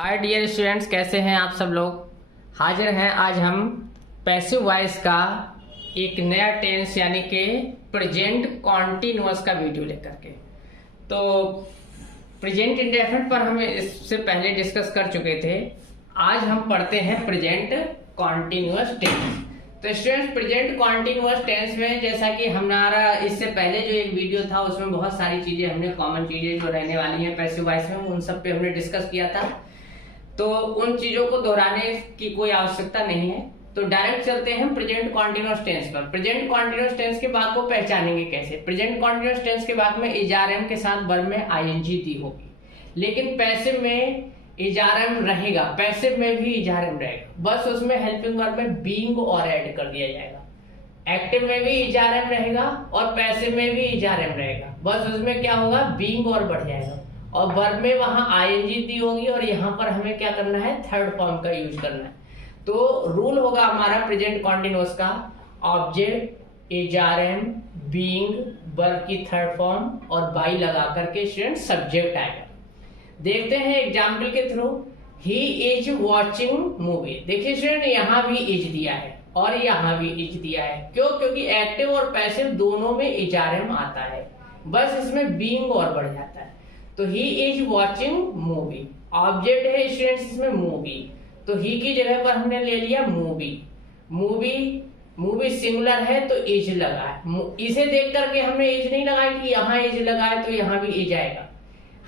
Hi dear students, कैसे हैं आप सब लोग। हाजिर हैं आज हम पैसिव वॉइस का एक नया टेंस यानी कि प्रेजेंट कॉन्टिन्यूअस का वीडियो लेकर के। तो प्रेजेंट इंडेफिनिट पर हम इससे पहले डिस्कस कर चुके थे। आज हम पढ़ते हैं प्रेजेंट कॉन्टिन्यूअस टेंस। तो स्टूडेंट्स, प्रेजेंट कॉन्टिन्यूअस टेंस में जैसा कि हमारा इससे पहले जो एक वीडियो था उसमें बहुत सारी चीजें हमने कॉमन चीजें जो रहने वाली हैं पैसिव वॉइस में उन सब पे हमने डिस्कस किया था। तो उन चीजों को दोहराने की कोई आवश्यकता नहीं है। तो डायरेक्ट चलते हैं प्रेजेंट कॉन्टिन्यूअस टेंस पर। प्रेजेंट कॉन्टिन्यूअस टेंस के बाद को पहचानेंगे कैसे। प्रेजेंट कॉन्टिन्यूअस टेंस के बाद में इजारम के साथ वर्ब में आईएनजी दी होगी, लेकिन पैसिव में इजारम रहेगा, पैसिव में भी इजारम रहेगा, बस उसमें हेल्पिंग वर्ब में बीइंग और ऐड कर दिया जाएगा। एक्टिव में भी इजारम रहेगा और पैसिव में भी इजारम रहेगा, बस उसमें क्या होगा, बीइंग और बढ़ जाएगा और वर्ब में वहां आईएनजी दी होगी और यहाँ पर हमें क्या करना है, थर्ड फॉर्म का यूज करना है। तो रूल होगा हमारा प्रेजेंट कॉन्टिन्यूअस का, ऑब्जेक्ट इजारम बीइंग वर्ब की थर्ड फॉर्म और बाई लगा करके स्टूडेंट सब्जेक्ट आएगा। देखते हैं एग्जाम्पल के through. He is watching movie. देखिए स्टूडेंट, यहाँ भी इज दिया है और यहाँ भी इज दिया है। क्यों? क्योंकि एक्टिव और पैसिव दोनों में इजारम आता है, बस इसमें बीइंग और बढ़ जाता है। तो he is watching movie, object है स्टूडेंट्स इसमें मूवी, तो ही की जगह पर हमने ले लिया मूवी। मूवी सिंगुलर है तो इज लगा है। इसे देख करके हमने इज नहीं लगाया कि यहाँ इज लगा है तो यहाँ भी इज आएगा।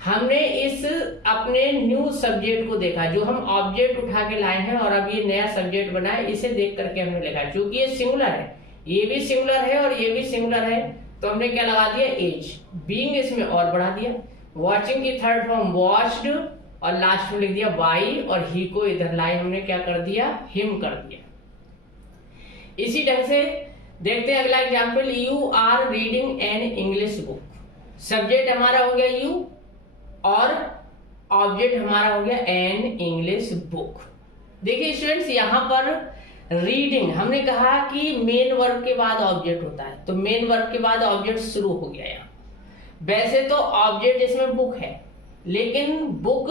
हमने इस अपने न्यू सब्जेक्ट को देखा, जो हम ऑब्जेक्ट उठा के लाए हैं और अब ये नया सब्जेक्ट बना है, इसे देख करके हमने लिखा। क्योंकि ये सिंगुलर है, ये भी सिंगुलर है और ये भी सिंगुलर है, तो हमने क्या लगा दिया, इज। बीइंग इसमें और बढ़ा दिया। वॉचिंग की थर्ड फॉर्म वॉच्ड और लास्ट में लिख दिया बाई और ही को इधर लाए हमने क्या कर दिया, हिम कर दिया। इसी ढंग से देखते हैं अगला example. You are reading an English book. Subject हमारा हो गया यू और ऑब्जेक्ट हमारा हो गया एन इंग्लिश बुक। देखिए स्टूडेंट्स, यहाँ पर रीडिंग हमने कहा कि मेन वर्ब के बाद ऑब्जेक्ट होता है, तो मेन वर्ब के बाद ऑब्जेक्ट शुरू हो गया। यहाँ वैसे तो ऑब्जेक्ट इसमें बुक है, लेकिन बुक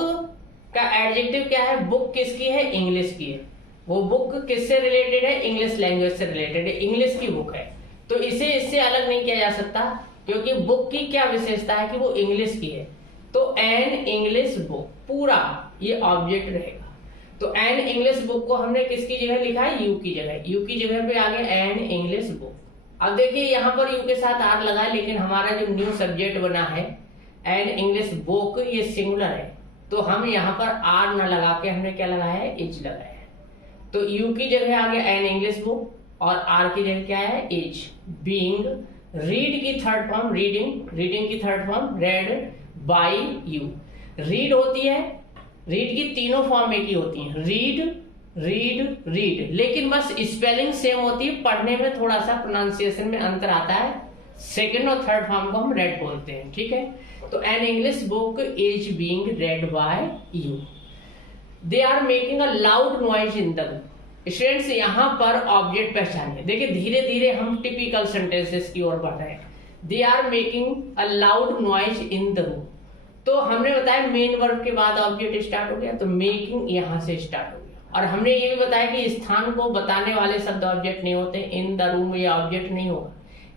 का एडजेक्टिव क्या है, बुक किसकी है, इंग्लिश की है। वो बुक किससे रिलेटेड है, इंग्लिश लैंग्वेज से रिलेटेड है, इंग्लिश की बुक है। तो इसे इससे अलग नहीं किया जा सकता, क्योंकि बुक की क्या विशेषता है कि वो इंग्लिश की है। तो एन इंग्लिश बुक पूरा ये ऑब्जेक्ट रहेगा। तो एन इंग्लिश बुक को हमने किसकी जगह लिखा है, यू की जगह। यू की जगह पे आ गया एन इंग्लिश बुक। अब देखिए यहाँ पर यू के साथ आर लगा है, लेकिन हमारा जो न्यू सब्जेक्ट बना है एन इंग्लिश बुक, ये सिंगुलर है, तो हम यहाँ पर आर न लगा के हमने क्या लगाया है, इज लगाया है। तो यू की जगह आ गया एन इंग्लिश बुक और आर की जगह क्या है, इज। बीइंग, रीड की थर्ड फॉर्म रीडिंग, रीडिंग की third form red by you. Read होती है, रीड की तीनों फॉर्म एक ही होती हैं, रीड रीड रीड, लेकिन बस स्पेलिंग सेम होती है, पढ़ने में थोड़ा सा प्रोनाउंसिएशन में अंतर आता है। सेकंड और थर्ड फॉर्म को हम रेड बोलते हैं, ठीक है। तो an English book is being read by you. They are making a loud noise in the room. Students, यहाँ पर ऑब्जेक्ट पहचानिए। देखिए धीरे धीरे हम टिपिकल सेंटेंसेस की ओर बढ़ रहे हैं। They are making a loud noise in the room, तो हमने बताया मेन वर्ब के बाद ऑब्जेक्ट स्टार्ट हो गया, तो मेकिंग यहाँ से स्टार्ट हो गया। और हमने ये भी बताया कि स्थान को बताने वाले शब्द ऑब्जेक्ट नहीं होते, इन द रूम ये ऑब्जेक्ट नहीं होगा,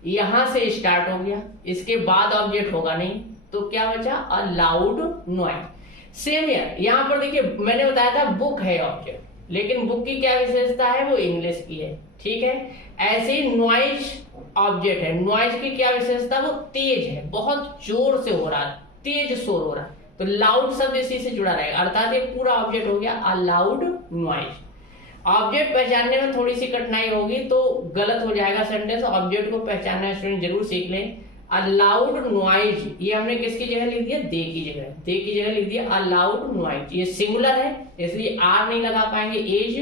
यहां से स्टार्ट हो गया, इसके बाद ऑब्जेक्ट होगा नहीं, तो क्या बचा, अ लाउड नॉइज। सेम यहाँ पर देखिए मैंने बताया था बुक है ऑब्जेक्ट, लेकिन बुक की क्या विशेषता है, वो इंग्लिश की है, ठीक है। ऐसे ही नॉइज ऑब्जेक्ट है, नॉइज की क्या विशेषता, वो तेज है, बहुत जोर से हो रहा है, तेज शोर हो रहा है, तो लाउड शब्द इसी से जुड़ा रहेगा, अर्थात ये पूरा ऑब्जेक्ट हो गया अ लाउड नॉइज। ऑब्जेक्ट पहचानने में थोड़ी सी कठिनाई होगी तो गलत हो जाएगा सेंटेंस। ऑब्जेक्ट को पहचानना स्टूडेंट जरूर सीख लें। अ लाउड नॉइज, ये हमने किसकी जगह लिख दिया, दे की जगह, दे की जगह लिख दिया अ लाउड नॉइज। ये सिंगुलर है इसलिए आर नहीं लगा पाएंगे, एज।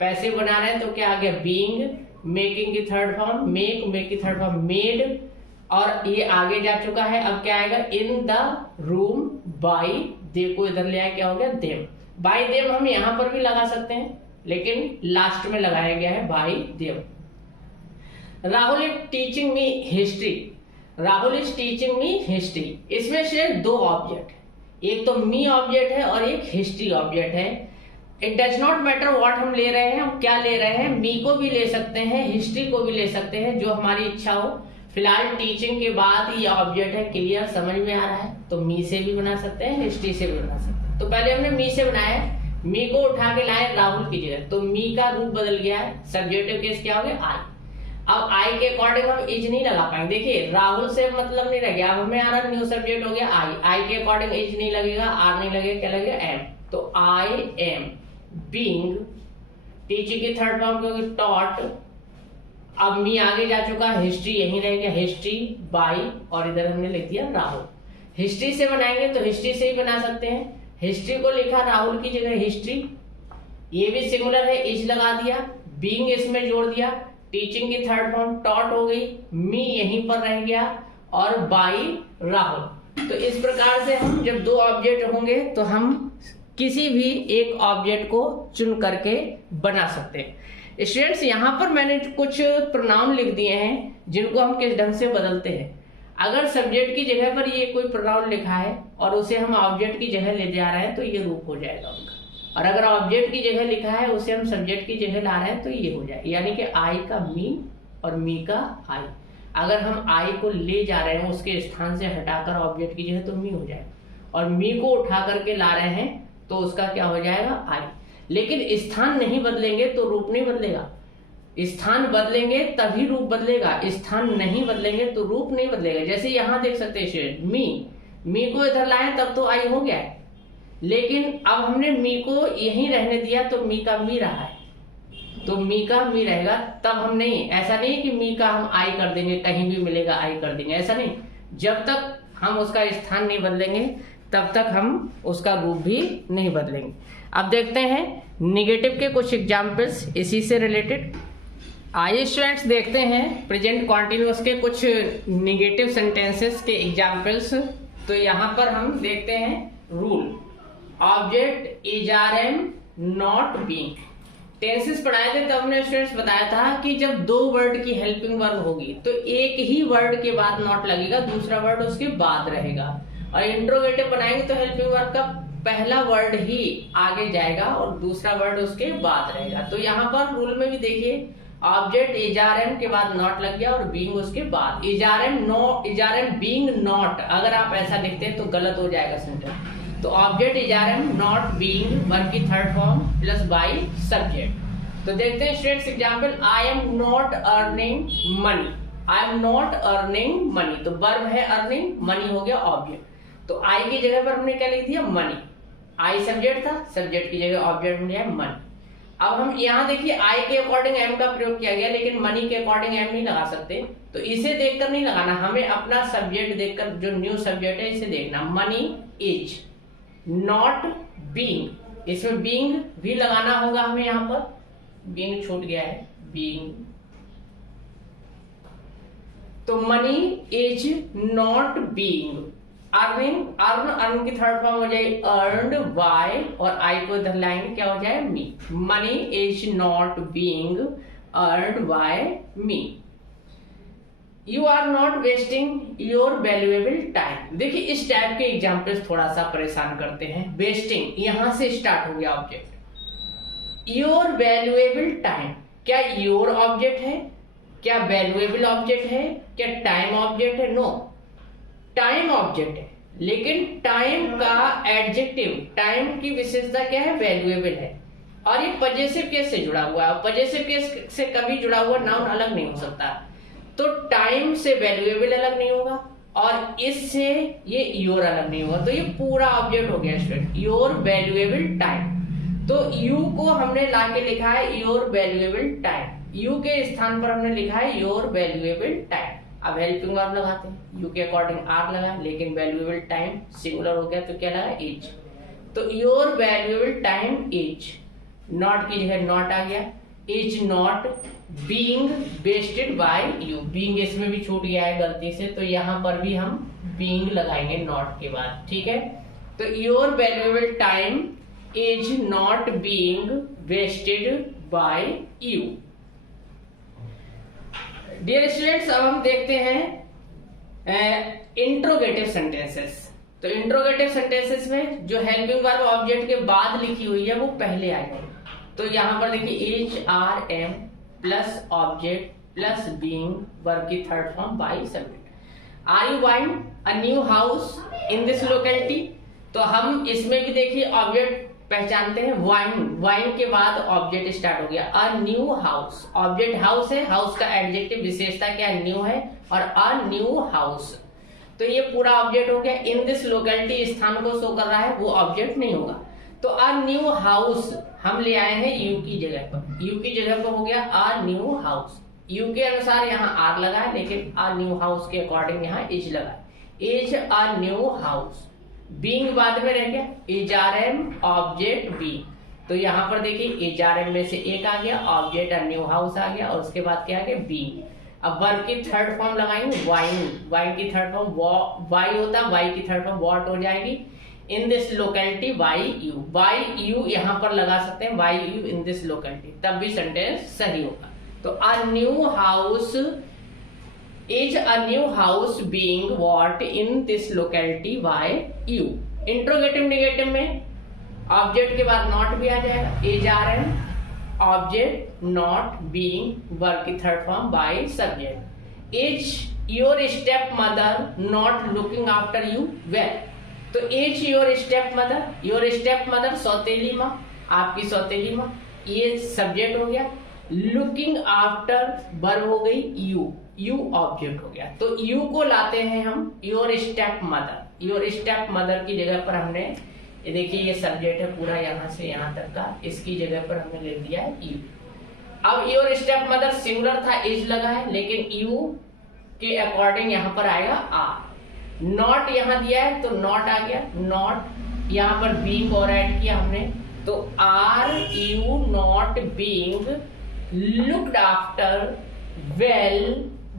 पैसिव बना रहे हैं तो क्या आ गया, बीइंग। मेकिंग की थर्ड फॉर्म मेक, मेक की थर्ड फॉर्म मेड, और ये आगे जा चुका है। अब क्या आएगा, इन द रूम बाई, दे को इधर ले आया, क्या हो गया, देम। बाई देम हम यहां पर भी लगा सकते हैं, लेकिन लास्ट में लगाया गया है by them. Rahul is teaching me history. Rahul is teaching me history, इसमें से दो ऑब्जेक्ट, एक तो मी ऑब्जेक्ट है और एक हिस्ट्री ऑब्जेक्ट है। It does not matter what हम ले रहे हैं, हम क्या ले रहे हैं, मी को भी ले सकते हैं, हिस्ट्री को भी ले सकते हैं, जो हमारी इच्छा हो। फिलहाल टीचिंग के बाद ये ऑब्जेक्ट है, क्लियर समझ में आ रहा है, तो मी से भी बना सकते हैं, हिस्ट्री से भी बना सकते हैं। तो पहले हमने मी से बनाया, मी को उठा के लाए राहुल की जगह, तो मी का रूप बदल गया है, सब्जेक्टिव केस क्या हो गया, आई। अब आई के अकॉर्डिंग हम इज नहीं लगा पाएंगे, देखिए राहुल से मतलब नहीं रह गया, अब हमें आ रहा न्यू सब्जेक्ट हो गया आई, आई के अकॉर्डिंग इज नहीं लगेगा, आर नहीं लगेगा, क्या लगेगा, एम। तो आई एम बीइंग, टीचिंग की थर्ड फॉर्म क्योंकि टॉट। अब मी आगे जा चुका, हिस्ट्री यहीं रह गया, हिस्ट्री बाई, और इधर हमने लिख दिया राहुल। हिस्ट्री से बनाएंगे तो हिस्ट्री से ही बना सकते हैं, हिस्ट्री को लिखा राहुल की जगह हिस्ट्री, ये भी सिंगुलर है, इज लगा दिया, बीइंग इसमें जोड़ दिया, टीचिंग की थर्ड फॉर्म टॉट हो गई, मी यहीं पर रह गया, और बाई राहुल। तो इस प्रकार से हम जब दो ऑब्जेक्ट होंगे तो हम किसी भी एक ऑब्जेक्ट को चुन करके बना सकते हैं। स्टूडेंट्स, यहाँ पर मैंने कुछ प्रोनाउन लिख दिए हैं जिनको हम किस ढंग से बदलते हैं। अगर सब्जेक्ट की जगह पर ये कोई प्रोनाउन लिखा है और उसे हम ऑब्जेक्ट की जगह ले जा रहे हैं तो ये रूप हो जाएगा उनका, और अगर ऑब्जेक्ट की जगह लिखा है उसे हम सब्जेक्ट की जगह ला रहे हैं तो ये हो जाए, यानी कि आई का मी और मी का आई। अगर हम आई को ले जा रहे हैं उसके स्थान से हटाकर ऑब्जेक्ट की जगह तो मी हो जाएगा, और मी को उठा करके ला रहे हैं तो उसका क्या हो जाएगा, आई। लेकिन स्थान नहीं बदलेंगे तो रूप नहीं बदलेगा, स्थान बदलेंगे तभी रूप बदलेगा, स्थान नहीं बदलेंगे तो रूप नहीं बदलेगा। जैसे यहां देख सकते हैं मी को इधर लाए तब तो आई हो गया है, लेकिन अब हमने मी को यहीं रहने दिया तो मी का मी रहा है, तो मी का मी रहेगा। तब हम नहीं, ऐसा नहीं कि मी का हम आई कर देंगे, कहीं भी मिलेगा आई कर देंगे, ऐसा नहीं। जब तक हम उसका स्थान नहीं बदलेंगे तब तक हम उसका रूप भी नहीं बदलेंगे। अब देखते हैं निगेटिव के कुछ एग्जाम्पल्स इसी से रिलेटेड। आइए स्टूडेंट्स देखते हैं प्रेजेंट कॉन्टिन्यूअस के कुछ निगेटिव सेंटेंसेस के एग्जाम्पल्स। तो यहाँ पर हम देखते हैं rule, object is are am not being. Tenses पढ़ाए थे तब हमने स्टूडेंट्स बताया था कि जब दो वर्ड की हेल्पिंग वर्ब होगी तो एक ही वर्ड के बाद नॉट लगेगा, दूसरा वर्ड उसके बाद रहेगा। और इंट्रोगेटिव बनाएंगे तो हेल्पिंग वर्ब का पहला वर्ड ही आगे जाएगा और दूसरा वर्ड उसके बाद रहेगा। तो यहाँ पर रूल में भी देखिए, ऑब्जेक्ट इज आर एम के बाद नॉट लग गया और बीइंग उसके बाद, is are am being not, अगर आप ऐसा लिखते हैं तो गलत हो जाएगा सेंटेंस। तो object is are am not being verb की third form plus by subject. तो देखते हैं students example, I am not earning money, I am not earning money, तो वर्ब है अर्निंग, मनी हो गया ऑब्जेक्ट। तो आई की जगह पर हमने क्या लिख दिया, मनी, आई सब्जेक्ट था, सब्जेक्ट की जगह ऑब्जेक्ट में लिया मनी। अब हम यहाँ देखिए आई के अकॉर्डिंग एम का प्रयोग किया गया, लेकिन मनी के अकॉर्डिंग एम नहीं लगा सकते, तो इसे देखकर नहीं लगाना, हमें अपना सब्जेक्ट देखकर, जो न्यू सब्जेक्ट है इसे देखना। मनी इज नॉट बीइंग, इसमें बीइंग भी लगाना होगा हमें, यहाँ पर बीइंग छूट गया है, बीइंग। तो money is not being earning, earn की थर्ड फॉर्म हो जाए अर्नड बाय, और आई को इधर लाएंगे क्या हो जाए, me. Money is not being earned by me. You are not wasting your valuable time. देखिए इस टाइप के एग्जाम्पल्स थोड़ा सा परेशान करते हैं। वेस्टिंग यहां से स्टार्ट हो गया ऑब्जेक्ट, योर वैल्यूएबल टाइम, क्या योर ऑब्जेक्ट है, क्या वैल्यूएबल ऑब्जेक्ट है, क्या टाइम ऑब्जेक्ट है, नो, टाइम ऑब्जेक्ट है, लेकिन टाइम का एडजेक्टिव, टाइम की विशेषता क्या है, वैल्यूएबल है, और ये पजेसिव केस से जुड़ा हुआ है। पजेसिव केस से कभी जुड़ा हुआ नाउन अलग नहीं हो सकता, तो टाइम से वैल्यूएबल अलग नहीं होगा और इससे ये योर अलग नहीं होगा, तो ये पूरा ऑब्जेक्ट हो गया स्टूडेंट, योर वैल्यूएबल टाइम। तो यू को हमने लाके लिखा है योर वैल्यूएबल टाइम, यू के स्थान पर हमने लिखा है योर वैल्यूएबल टाइम। अब हेल्पिंग वर्ब लगाते हैं, यू के अकॉर्डिंग आर लगा, लेकिन वैल्यूएबल टाइम सिंगुलर हो गया तो क्या लगा, इज। तो your valuable time is, not की जगह नॉट आ गया, is not being wasted by you, being इसमें भी छूट गया है गलती से, तो यहाँ पर भी हम बीइंग लगाएंगे नॉट के बाद, ठीक है। तो your valuable time is not being wasted by you. Dear students, अब हम देखते हैं इंट्रोगेटिव सेंटेंसेस। तो इंट्रोगेटिव सेंटेंसेस में जो हेल्पिंग वर्ब ऑब्जेक्ट के बाद लिखी हुई है वो पहले आएगी। तो यहां पर देखिए HRM plus object plus being verb की third form by subject. Are you buying a new house in this locality? तो हम इसमें भी देखिए ऑब्जेक्ट पहचानते हैं, वाइन के बाद ऑब्जेक्ट स्टार्ट हो गया। अ न्यू हाउस, ऑब्जेक्ट हाउस है, हाउस का एडजेक्टिव विशेषता क्या है? न्यू है, और अ न्यू हाउस, तो ये पूरा ऑब्जेक्ट हो गया। इन दिस लोकेलिटी स्थान को शो कर रहा है, वो ऑब्जेक्ट नहीं होगा। तो अ न्यू हाउस हम ले आए हैं यू की जगह पर, यू की जगह पर हो गया अ न्यू हाउस। यू के अनुसार यहाँ आर लगा है, लेकिन अ न्यू हाउस के अकॉर्डिंग यहाँ इज लगा, is a new house. Being बाद में रह गया, HRM ऑब्जेक्ट बी। तो यहाँ पर देखिए HRM में से एक आ गया, ऑब्जेक्ट अ न्यू हाउस आ गया, और उसके बाद क्या आ गया? बी। अब वर्ब की थर्ड फॉर्म लगाएंगे वाइन की थर्ड फॉर्म वाई होता है, वाई की थर्ड फॉर्म वॉट हो जाएगी। In this locality by you यहाँ पर लगा सकते हैं, by you in this locality, तब भी सेंटेंस सही होगा। तो a new house is a new house being what in this locality by you. Interrogative negative में ऑब्जेक्ट के बाद नॉट भी आ जाएगा, HRM object not being verb की third form by subject. Is your step mother not looking after you well? तो is your step mother सौतेली माँ, आपकी सौतेली माँ, ये सब्जेक्ट हो गया। लुकिंग आफ्टर वर्ब हो गई यू ऑब्जेक्ट हो गया। तो यू को लाते हैं हम योर स्टेप मदर की जगह पर हमने, ये देखिए ये सब्जेक्ट है पूरा यहाँ से यहाँ तक का, इसकी जगह पर हमने ले दिया है यू। अब योर स्टेप मदर सिंगुलर था, इज लगा है, लेकिन यू के अकॉर्डिंग यहाँ पर आएगा आर। नॉट यहाँ दिया है तो नॉट आ गया, नॉट यहाँ पर बीइंग और ऐड किया हमने, तो are you not being looked after well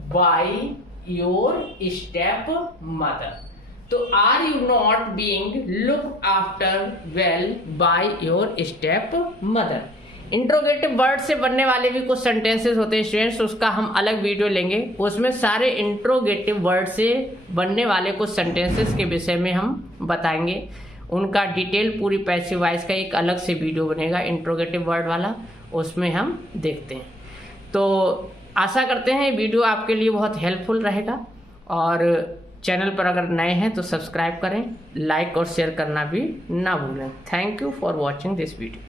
by your step mother. तो are you not being looked after well by your step mother. Interrogative word से बनने वाले भी कुछ सेंटेंसेस होते हैं स्टूडेंट्स, उसका हम अलग वीडियो लेंगे, उसमें सारे इंट्रोगेटिव वर्ड से बनने वाले कुछ सेंटेंसेस के विषय में हम बताएंगे। उनका डिटेल पूरी पैसिव वॉइस का एक अलग से वीडियो बनेगा इंट्रोगेटिव वर्ड वाला, उसमें हम देखते हैं। तो आशा करते हैं वीडियो आपके लिए बहुत हेल्पफुल रहेगा, और चैनल पर अगर नए हैं तो सब्सक्राइब करें, लाइक और शेयर करना भी ना भूलें। Thank you for watching this video.